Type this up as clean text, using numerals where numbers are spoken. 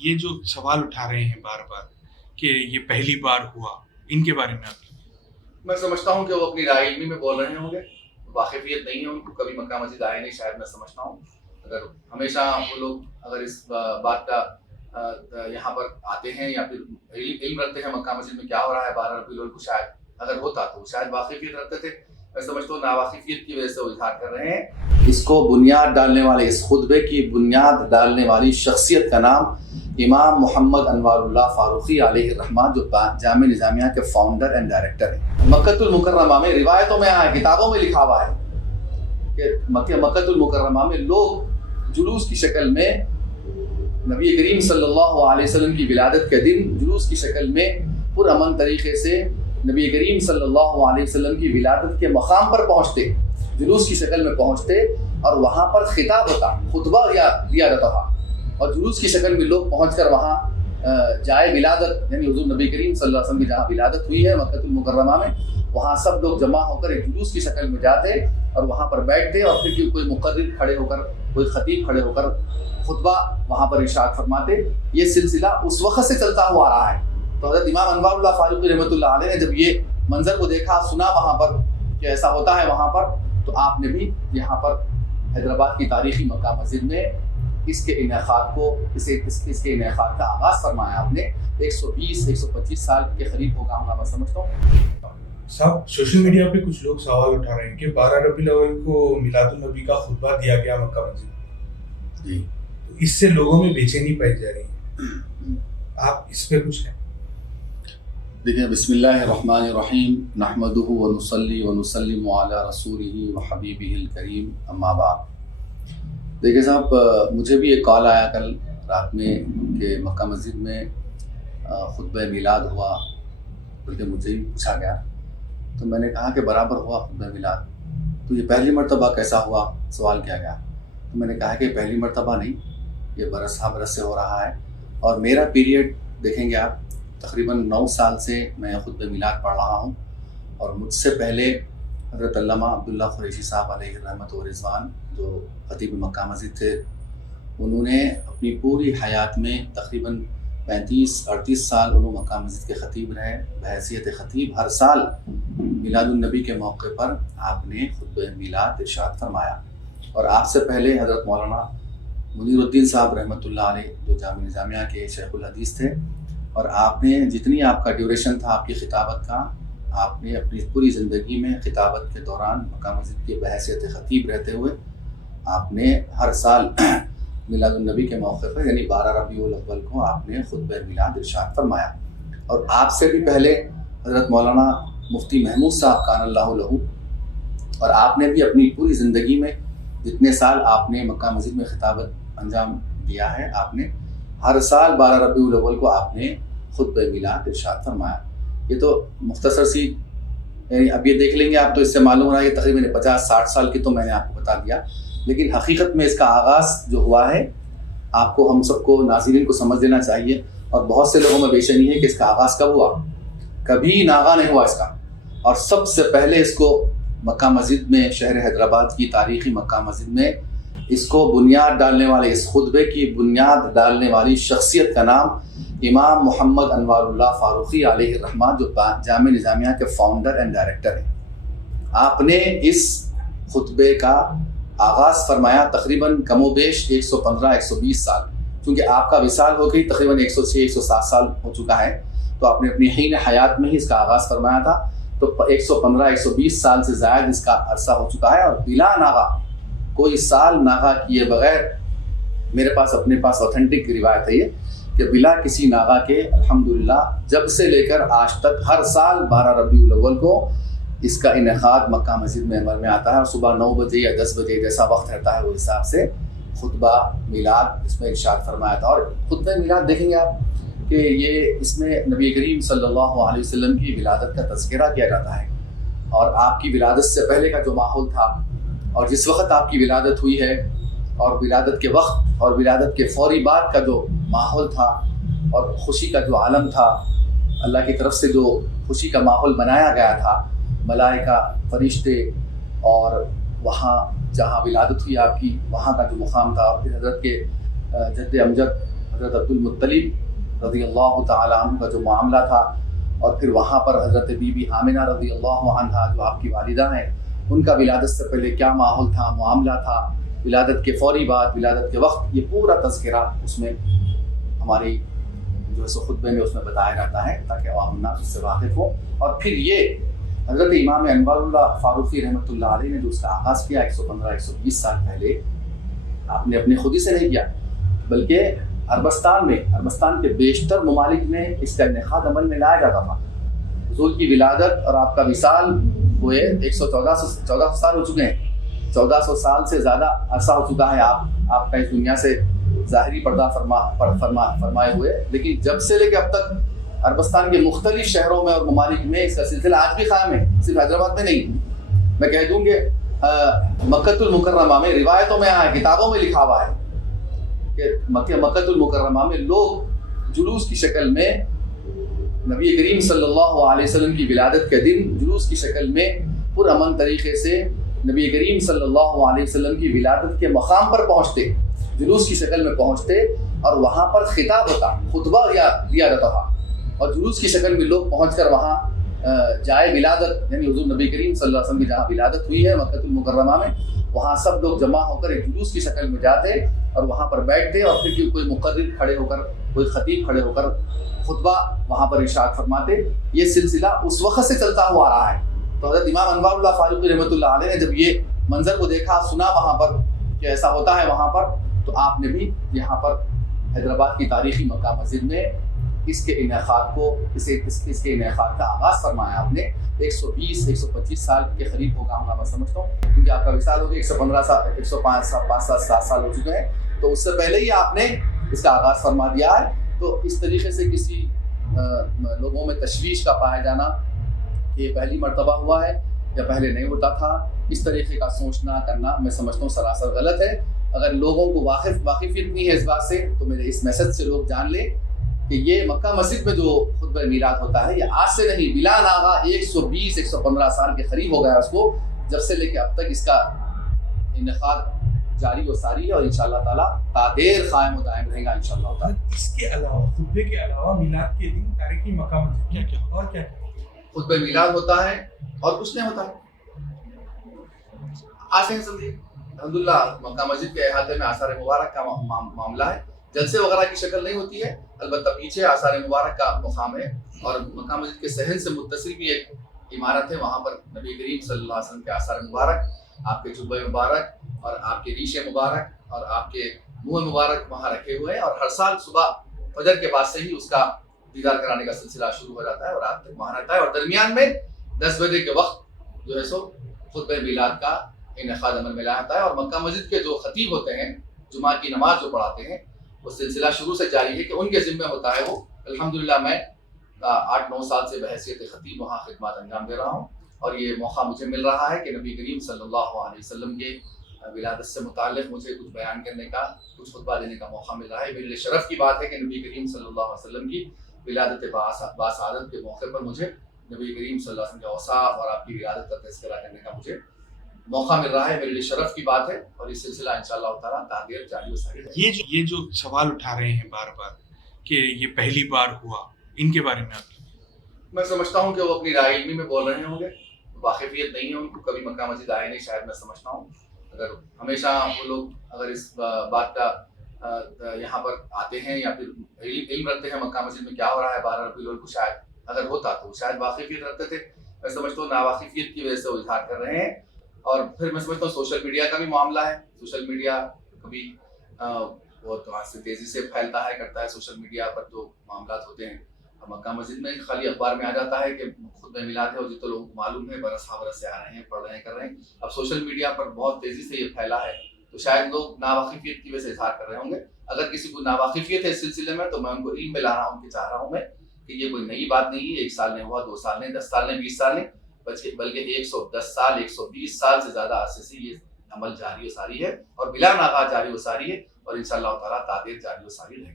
ये जो सवाल उठा रहे हैं बार बार कि ये पहली बार हुआ, इनके बारे में आप मैं समझता हूँ कि वो अपनी राय इल्मी में बोल रहे होंगे, वाकिफियत नहीं है उनको, कभी मक्का मस्जिद आए नहीं, शायद मैं समझता हूँ। अगर हमेशा वो लोग अगर इस बात का यहाँ पर आते हैं या फिर इल्म रखते हैं मक्का मस्जिद में क्या हो रहा है 12 रबीउल अव्वल को, शायद अगर होता तो शायद वाकिफियत रखते थे। मैं समझता हूँ नावाकिफियत की वजह से वो इजहार कर रहे हैं। इसको बुनियाद डालने वाले, इस खुतबे की बुनियाद डालने वाली शख्सियत का नाम इमाम मोहम्मद अनवारुल्लाह फारूकी अलैहि रहमान, जो जामे निज़ामिया के फाउंडर एंड डायरेक्टर हैं। मक्कतुल मुकर्रमा में रिवायतों में आया, किताबों में लिखा हुआ है कि मक्कतुल मुकर्रमा में लोग जुलूस की शक्ल में नबी करीम सल्लल्लाहु अलैहि वसल्लम की विलादत के दिन जुलूस की शक्ल में पुरअमन तरीके से नबी करीम सल्लल्लाहु अलैहि वसल्लम की विलादत के मकाम पर पहुँचते, जुलूस की शक्ल में पहुँचते और वहाँ पर खिताब होता, खुतबा दिया जाता था और जुलूस की शक्ल में लोग पहुँचकर वहाँ जाए विलादत, यानी हुज़ूर नबी करीम सल्लल्लाहु अलैहि वसल्लम की जहाँ विलादत हुई है मक्कतुल मुकर्रमा में, वहाँ सब लोग जमा होकर एक जुलूस की शक्ल में जाते और वहाँ पर बैठते और फिर कोई मुक़र्रिर खड़े होकर, कोई ख़तीब खड़े होकर खुतबा वहाँ पर इरशाद फरमाते। ये सिलसिला उस वक़्त से चलता हुआ आ रहा है। तो हज़रत इमाम अनवारुल्लाह फारूकी रहमतुल्लाह अलैह ने जब ये मंजर को देखा, सुना वहाँ पर कि ऐसा होता है वहाँ पर, तो आपने भी यहाँ पर हैदराबाद की तारीख़ी मक्का मस्जिद में इसके इनेक़ाद को इसके इनेक़ाद का आगाज़ फरमाया आपने। 120-125 साल के करीब होगा, मैं समझता हूँ। साहब, सोशल मीडिया पे कुछ लोग सवाल उठा रहे हैं कि 12 रबीउल अव्वल को मिलादुन नबी का खुतबा दिया गया मक्का मस्जिद जी, तो इससे लोगों में बेचैनी पाई जा रही है, आप इस पे कुछ है? देखिए, बिस्मिल्लाहिर्रहमानिर्रहीम, नहमदुहु व नुसल्ली व नुसल्लिमु अला रसूलिही व हबीबिहिल करीम, अम्मा बाद। देखिए साहब, मुझे भी एक कॉल आया कल रात में कि मक्का मस्जिद में खुतबा मिलाद हुआ, बल्कि मुझे भी पूछा गया, तो मैंने कहा कि बराबर हुआ खुतबा मिलाद, तो ये पहली मरतबा कैसा हुआ, सवाल किया गया। तो मैंने कहा कि पहली मरतबा नहीं, ये बरस बरस से हो रहा है और मेरा पीरियड देखेंगे आप, तकरीबन 9 साल से मैं खुतबा मिलाद पढ़ रहा हूँ। और मुझसे पहले हज़रत अल्लामा अब्दुल्ला कुरैशी साहब अलैहि रहमत व रिज़वान, जो खतीब मक्का मस्जिद थे, उन्होंने अपनी पूरी हयात में तकरीबन 35-38 साल उन्होंने मक्का मस्जिद के ख़तीब रहे। बहैसियत ख़तीब हर साल मिलादुन नबी के मौके पर आपने खुतबा मिलाद इरशाद फरमाया। और आपसे पहले हज़रत मौलाना मुनीरुद्दीन साहब रहमतुल्लाह अलैह, जो जामे निज़ामिया के शेखुल हदीस थे, और आपने जितनी आपका ड्यूरेशन था आपकी खिताबत का, आपने अपनी पूरी ज़िंदगी में खिताबत के दौरान मक्का मस्जिद के बहैसियत ख़तीब रहते हुए आपने हर साल मिलादुन नबी के मौके पर, यानी 12 रबीउल अव्वल को आपने खुतबा मिलाद इरशाद फरमाया। और आपसे भी पहले हज़रत मौलाना मुफ्ती महमूद साहब कानल्लाहु लहू, और आपने भी अपनी पूरी ज़िंदगी में जितने साल आपने मक्का मस्जिद में खिताबत अंजाम दिया है, आपने हर साल 12 रबीउल अव्वल को आपने खुतबा मिलाद इरशाद फरमाया। ये तो मुख्तसर सी, यानी अब ये देख लेंगे आप तो इससे मालूम हो रहा है कि तकरीबन 50-60 साल की तो मैंने आपको बता दिया, लेकिन हकीकत में इसका आगाज़ जो हुआ है, आपको हम सबको नाज़रीन को समझ लेना चाहिए। और बहुत से लोगों में बेचैनी है कि इसका आगाज़ कब हुआ, कभी नागा नहीं हुआ इसका। और सबसे पहले इसको मक्का मस्जिद में, शहर हैदराबाद की तारीख़ी मक्का मस्जिद में, इसको बुनियाद डालने वाले, इस खुतबे की बुनियाद डालने वाली शख्सियत का नाम इमाम मोहम्मद अनवारुल्लाह फारूकी अलैहि रहमान, जो जामे निज़ामिया के फाउंडर एंड डायरेक्टर हैं। आपने इस खुतबे का आगाज़ फरमाया तकरीबन कमोबेश 115-120 साल, क्योंकि आपका विसाल हो गई तकरीबन 106-107 साल हो चुका है, तो आपने अपनी हीन हयात में ही इसका आगाज़ फरमाया था। तो 115-120 साल से ज़ायद इसका अरसा हो चुका है। और बिला नागा, कोई साल नागा किए बगैर, मेरे पास अपने पास ऑथेंटिक रिवायत है ये कि बिला किसी नागा के अल्हम्दुलिल्लाह जब से लेकर आज तक हर साल 12 रबीउल अव्वल को इसका इनेक़ाद मक्का मस्जिद में अमल में आता है। और सुबह 9 बजे या 10 बजे जैसा वक्त रहता है, वो हिसाब से खुतबा मिलाद इसमें इरशाद फरमाया था। और खुतबा मिलाद देखेंगे आप कि ये इसमें नबी करीम सल्लल्लाहु अलैहि वसल्लम की विलादत का तज़किरा किया जाता है, और आपकी विलादत से पहले का जो माहौल था, और जिस वक्त आपकी विलादत हुई है, और विलादत के वक्त और विलादत के फ़ौरी बाद का जो माहौल था, और खुशी का जो आलम था, अल्लाह की तरफ से जो खुशी का माहौल बनाया गया था, मलाइका, फरिश्ते, और वहाँ जहाँ विलादत हुई आपकी, वहाँ का जो मुकाम था, और फिर हज़रत के जद्द अमजद حضرت عبدالمطلب رضی اللہ تعالیٰ عنہ کا جو معاملہ تھا، اور پھر وہاں پر حضرت بی بی آمنہ رضی اللہ عنہا جو آپ کی والدہ ہیں، ان کا ولادت سے پہلے کیا ماحول تھا، معاملہ تھا، ولادت کے فوری بعد، ولادت کے وقت، یہ پورا تذکرہ اس میں ہماری جو ہے خطبے میں اس میں بتایا جاتا ہے تاکہ عوام الناس اس سے واقف ہو۔ اور پھر یہ حضرت امام انوار اللہ فاروقی رحمۃ اللہ علیہ نے جو اس کا آغاز کیا 115-120 سال پہلے، آپ نے اپنے خود ہی سے نہیں کیا، بلکہ عربستان کے بیشتر ممالک میں اس کا انعقاد عمل میں لایا جاتا تھا۔ حضور کی ولادت اور آپ کا وصال ہوئے 1400 سال ہو چکے ہیں، 1400 سال سے زیادہ عرصہ ہو چکا ہے آپ کا اس دنیا سے ظاہری پردہ فرمائے ہوئے، لیکن جب سے لے کے اب تک عربستان کے مختلف شہروں میں اور ممالک میں اس کا سلسلہ آج بھی قائم ہے، صرف حیدرآباد میں نہیں۔ میں کہہ دوں کہ مکۃ المکرمہ میں روایتوں میں آیا، کتابوں میں لکھا ہوا ہے کہ مکۃ المکرمہ میں لوگ جلوس کی شکل میں نبی کریم صلی اللہ علیہ وسلم کی ولادت کے دن جلوس کی شکل میں پرامن طریقے سے نبی کریم صلی اللہ علیہ وسلم کی ولادت کے مقام پر پہنچتے، جلوس کی شکل میں پہنچتے، اور وہاں پر خطاب ہوتا، خطبہ دیا جاتا تھا، اور جلوس کی شکل میں لوگ پہنچ کر وہاں جائے ولادت، یعنی حضور نبی کریم صلی اللہ علیہ وسلم کی جہاں ولادت ہوئی ہے مکۃ المکرمہ میں، وہاں سب لوگ جمع ہو کر ایک جلوس کی شکل میں جاتے اور وہاں پر بیٹھتے، اور پھر کوئی مقرر کھڑے ہو کر، کوئی خطیب کھڑے ہو کر خطبہ وہاں پر ارشاد فرماتے۔ یہ سلسلہ اس وقت سے چلتا ہوا آ رہا ہے۔ تو حضرت امام انوار اللہ فاروقی رحمۃ اللہ علیہ نے جب یہ منظر کو دیکھا، سنا وہاں پر کہ ایسا ہوتا ہے وہاں پر، تو آپ نے بھی یہاں پر حیدرآباد کی تاریخی مکہ مسجد میں اس کے انعقاد کا آغاز فرمایا آپ نے۔ 120-125 سال کے قریب ہوگا میں سمجھتا ہوں، کیونکہ آپ کا وصال ہو گیا 115 سال، 105-7 سال ہو چکے ہیں، تو اس سے پہلے ہی آپ نے اس کا آغاز فرما دیا ہے۔ تو اس طریقے سے کسی لوگوں میں تشویش کا پایا جانا کہ یہ پہلی مرتبہ ہوا ہے یا پہلے نہیں ہوتا تھا، اس طریقے کا سوچنا کرنا میں سمجھتا ہوں سراسر غلط ہے۔ اگر لوگوں کو واقفیت نہیں ہے اس بات سے، تو میرے اس میسج سے لوگ جان لیں کہ یہ مکہ مسجد میں جو خطبہ میلاد ہوتا ہے یہ آج سے نہیں، بلا ناغہ 120-115 سال کے قریب ہو گیا اس کو، جب سے لے کے اب تک اس کا انعقاد جاری و ساری ہے، اور انشاءاللہ تعالیٰ تادیر قائم و دائم رہے گا انشاءاللہ تعالیٰ۔ اس کے علاوہ، خطبے کے علاوہ میلاد کے دن تاریخی مکہ مسجد کیا اور کیا خطبہ میلاد ہوتا ہے اور کچھ نہیں ہوتا ہے۔ آسان سمجھیے، الحمدللہ مکہ مسجد کے احاطے میں آثار مبارک کا معاملہ ہے، جلسے وغیرہ کی شکل نہیں ہوتی ہے، البتہ پیچھے آثار مبارک کا مقام ہے، اور مکہ مسجد کے صحن سے متصل بھی ایک عمارت ہے، وہاں پر نبی کریم صلی اللہ علیہ وسلم کے آثار مبارک، آپ کے جبہ مبارک اور آپ کے ریشے مبارک اور آپ کے منہ مبارک وہاں رکھے ہوئے ہیں، اور ہر سال صبح فجر کے بعد سے ہی اس کا دیدار کرانے کا سلسلہ شروع ہو جاتا ہے اور رات تک وہاں رہتا ہے، اور درمیان میں 10 بجے کے وقت جو ہے سو خطبہ میلاد کا انعقاد عمل میں لایا جاتا ہے، اور مکہ مسجد کے جو خطیب ہوتے ہیں، جمعہ کی نماز جو پڑھاتے ہیں، وہ سلسلہ شروع سے جاری ہے کہ ان کے ذمہ ہوتا ہے وہ۔ الحمدللہ میں 8-9 سال سے بحیثیت خطیب وہاں خدمات انجام دے رہا ہوں، اور یہ موقع مجھے مل رہا ہے کہ نبی کریم صلی اللہ علیہ وسلم کے ولادت سے متعلق مجھے کچھ بیان کرنے کا، کچھ خطبہ دینے کا موقع مل رہا ہے۔ میرے لیے شرف کی بات ہے کہ نبی کریم صلی اللہ علیہ وسلم کی ولادت باسعادت کے موقع پر مجھے نبی کریم صلی اللہ علیہ وسلم کے اوصاف اور آپ کی ولادت کا تذکرہ کرنے کا مجھے موقع مل رہا ہے، میرے لیے شرف کی بات ہے، اور یہ سلسلہ انشاءاللہ تعالیٰ تعدیر جاری و ساری رہے گا۔ یہ جو سوال اٹھا رہے ہیں بار بار کہ یہ پہلی بار ہوا، ان کے بارے میں آپ کی؟ میں سمجھتا ہوں کہ وہ اپنی رائے علمی میں بول رہے ہوں گے، واقفیت نہیں ہے ان کو، کبھی مکہ مسجد آئے نہیں شاید، میں سمجھتا ہوں اگر ہمیشہ وہ لوگ اگر اس بات کا یہاں پر آتے ہیں یا پھر علم رکھتے ہیں مکہ مسجد میں کیا ہو رہا ہے 12 ربیع الاول کو، شاید اگر ہوتا تو شاید واقفیت رکھتے تھے، میں سمجھتا ہوں ناواقفیت کی وجہ سے وہ اظہار کر رہے ہیں۔ اور پھر میں سمجھتا ہوں سوشل میڈیا کا بھی معاملہ ہے، سوشل میڈیا کبھی بہت سے تیزی سے پھیلتا ہے کرتا ہے، سوشل میڈیا پر جو معاملات ہوتے ہیں، مکہ مسجد میں خالی اخبار میں آ جاتا ہے کہ خطبہ میلاد ہے، اور جتنے لوگوں کو معلوم ہے برس سے آ رہے ہیں، پڑھ رہے ہیں، کر رہے ہیں، اب سوشل میڈیا پر بہت تیزی سے یہ پھیلا ہے، تو شاید لوگ ناواقفیت کی وجہ سے اظہار کر رہے ہوں گے۔ اگر کسی کو ناواقفیت ہے اس سلسلے میں تو میں ان کو علم میں لا رہا ہوں کہ چاہ رہا ہوں میں کہ یہ کوئی نئی بات نہیں ہے، 1 سال نہیں ہوا، 2 سال نہیں، 10 سال نہیں، 20 سال نہیں، بلکہ 110 سال 120 سال سے زیادہ عرصے سے یہ عمل جاری و ساری ہے، اور بلا ناغہ جاری و ساری ہے، اور انشاءاللہ تعالیٰ تعدیر جاری و ساری رہے گی۔